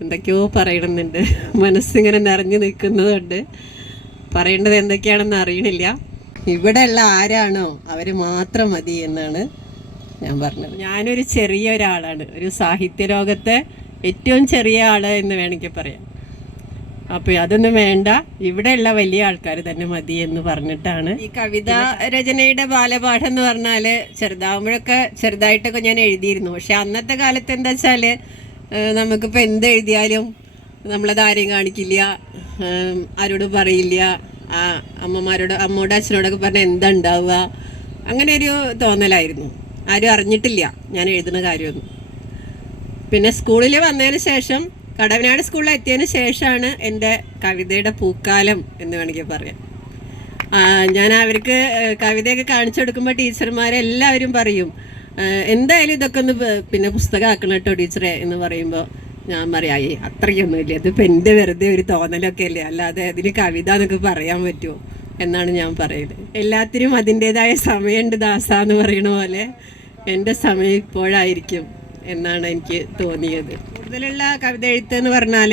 എന്തൊക്കെയോ പറയണമെന്നുണ്ട് മനസ്സിങ്ങനെ നിറഞ്ഞു നിൽക്കുന്നതുകൊണ്ട് പറയേണ്ടത് എന്തൊക്കെയാണെന്ന് അറിയണില്ല. ഇവിടെ ഉള്ള ആരാണോ അവർ മാത്രം മതി എന്നാണ് ഞാൻ പറഞ്ഞത്. ഞാനൊരു ചെറിയ ഒരാളാണ്. ഒരു സാഹിത്യ ലോകത്തെ ഏറ്റവും ചെറിയ ആൾ എന്ന് വേണമെങ്കിൽ പറയാം. അപ്പോൾ അതൊന്നും വേണ്ട. ഇവിടെയുള്ള വലിയ ആൾക്കാർ തന്നെ മതി എന്ന് പറഞ്ഞിട്ടാണ് ഈ കവിതാ രചനയുടെ ബാലപാഠം എന്ന് പറഞ്ഞാൽ ചെറുതാവുമ്പോഴൊക്കെ ചെറുതായിട്ടൊക്കെ ഞാൻ എഴുതിയിരുന്നു. പക്ഷെ അന്നത്തെ കാലത്ത് എന്താ വെച്ചാൽ ഏഹ് നമുക്കിപ്പോൾ എന്ത് എഴുതിയാലും നമ്മളത് ആരെയും കാണിക്കില്ല. ആരോട് പറയില്ല. ആ അമ്മമാരോട് അമ്മയോട് അച്ഛനോടൊക്കെ പറഞ്ഞാൽ എന്താ ഉണ്ടാവുക അങ്ങനെ ഒരു തോന്നലായിരുന്നു. ആരും അറിഞ്ഞിട്ടില്ല ഞാൻ എഴുതുന്ന കാര്യമൊന്നും. പിന്നെ സ്കൂളിൽ വന്നതിന് ശേഷം കടവനാട് സ്കൂളിൽ എത്തിയതിന് ശേഷമാണ് എന്റെ കവിതയുടെ പൂക്കാലം എന്ന് വേണമെങ്കിൽ പറയാം. ഞാൻ അവർക്ക് കവിതയൊക്കെ കാണിച്ചു കൊടുക്കുമ്പോൾ ടീച്ചർമാരെല്ലാവരും പറയും എന്തായാലും ഇതൊക്കെ ഒന്ന് പിന്നെ പുസ്തകമാക്കണം കേട്ടോ ടീച്ചറെ എന്ന് പറയുമ്പോൾ ഞാൻ പറയാം അത്രയൊന്നും അത്രയൊന്നുമില്ല? ഇതിപ്പോൾ എന്റെ വെറുതെ ഒരു തോന്നലൊക്കെ അല്ലേ? അല്ലാതെ അതിന് കവിത എന്നൊക്കെ പറയാൻ പറ്റുമോ? എന്നാണ് ഞാൻ പറയുന്നത് എല്ലാത്തിനും അതിന്റെതായ സമയമുണ്ട് ദാസ എന്ന് പറയണ പോലെ. എന്റെ സമയം ഇപ്പോഴായിരിക്കും എന്നാണ് എനിക്ക് തോന്നിയത്. കൂടുതലുള്ള കവിത എഴുത്ത് എന്ന് പറഞ്ഞാൽ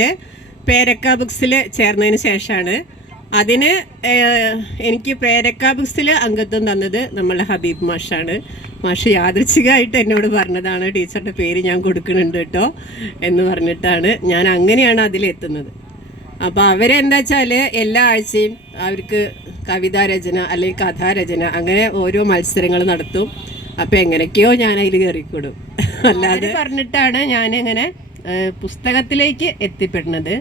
പേരക്ക ബുക്സിൽ ചേർന്നതിന് ശേഷമാണ് അതിന് എനിക്ക് പേരക്ക ബുക്സിൽ അംഗത്വം തന്നത് നമ്മളെ ഹബീബ് മാഷാണ്. മാഷ് യാദൃച്ഛികമായിട്ട് എന്നോട് പറഞ്ഞതാണ് ടീച്ചറുടെ പേര് ഞാൻ കൊടുക്കുന്നുണ്ട് കേട്ടോ എന്ന് പറഞ്ഞിട്ടാണ് ഞാൻ അങ്ങനെയാണ് അതിലെത്തുന്നത്. അപ്പോൾ അവരെന്താ വെച്ചാൽ എല്ലാ ആഴ്ചയും അവർക്ക് കവിതാ രചന അല്ലെങ്കിൽ കഥാരചന അങ്ങനെ ഓരോ മത്സരങ്ങൾ നടത്തും. അപ്പോൾ എങ്ങനെയൊക്കെയോ ഞാൻ അതിൽ കയറിക്കൂടും. അല്ലാതെ പറഞ്ഞിട്ടാണ് ഞാനിങ്ങനെ പുസ്തകത്തിലേക്ക് എത്തിപ്പെടുന്നത്.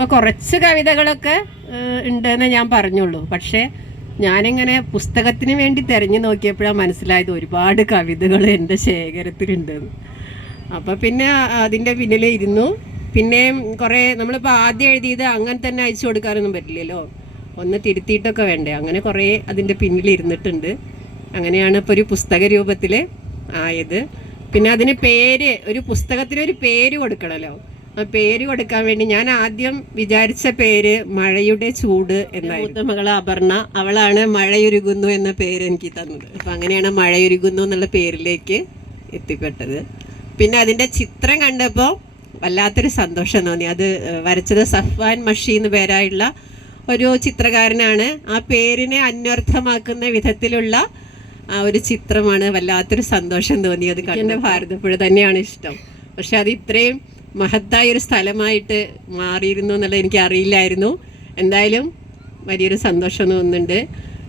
ഇപ്പോൾ കുറച്ച് കവിതകളൊക്കെ ഉണ്ടെന്ന് ഞാൻ പറഞ്ഞുള്ളൂ. പക്ഷേ ഞാനിങ്ങനെ പുസ്തകത്തിന് വേണ്ടി തിരഞ്ഞു നോക്കിയപ്പോഴാണ് മനസ്സിലായത് ഒരുപാട് കവിതകൾ എന്റെ ശേഖരത്തിലുണ്ടെന്ന് അപ്പോൾ പിന്നെ അതിന്റെ പിന്നിൽ ഇരുന്നു. പിന്നെയും കുറേ നമ്മളിപ്പോൾ ആദ്യം എഴുതിയത് അങ്ങനെ തന്നെ അയച്ചു കൊടുക്കാനൊന്നും പറ്റില്ലല്ലോ. ഒന്ന് തിരുത്തിയിട്ടൊക്കെ വേണ്ടേ. അങ്ങനെ കുറേ അതിന്റെ പിന്നിൽ ഇരുന്നിട്ടുണ്ട്. അങ്ങനെയാണ് ഇപ്പോൾ ഒരു പുസ്തക രൂപത്തിൽ ആയത്. പിന്നെ അതിന് പേര് ഒരു പുസ്തകത്തിന് ഒരു പേര് കൊടുക്കണമല്ലോ പേര് കൊടുക്കാൻ വേണ്ടി ഞാൻ ആദ്യം വിചാരിച്ച പേര് മഴയുടെ ചൂട് എന്നായിരുന്നു. മകൾ അപർണ. അവളാണ് മഴയൊരുകുന്നു എന്ന പേര് എനിക്ക് തന്നത്. അപ്പം അങ്ങനെയാണ് മഴയൊരുകുന്നു എന്നുള്ള പേരിലേക്ക് എത്തിപ്പെട്ടത്. പിന്നെ അതിന്റെ ചിത്രം കണ്ടപ്പോൾ വല്ലാത്തൊരു സന്തോഷം തോന്നി. അത് വരച്ചത് സഫ്വാൻ മഷി എന്ന് പേരായുള്ള ഒരു ചിത്രകാരനാണ്. ആ പേരിനെ അന്വർത്ഥമാക്കുന്ന വിധത്തിലുള്ള ആ ഒരു ചിത്രമാണ് വല്ലാത്തൊരു സന്തോഷം തോന്നിയത്. കണ്ട ഭാരതപ്പുഴ തന്നെയാണ് ഇഷ്ടം. പക്ഷെ അത് ഇത്രയും മഹത്തായ ഒരു സ്ഥലമായിട്ട് മാറിയിരുന്നു എന്നുള്ളത് എനിക്ക് അറിയില്ലായിരുന്നു എന്തായാലും വലിയൊരു സന്തോഷം തോന്നുന്നുണ്ട്.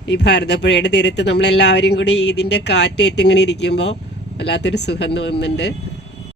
ഈ ഭാരതപ്പുഴയുടെ തീരത്ത് നമ്മളെല്ലാവരും കൂടി ഇതിന്റെ കാറ്റേറ്റിങ്ങനെ ഇരിക്കുമ്പോൾ വല്ലാത്തൊരു സുഖം തോന്നുന്നുണ്ട്.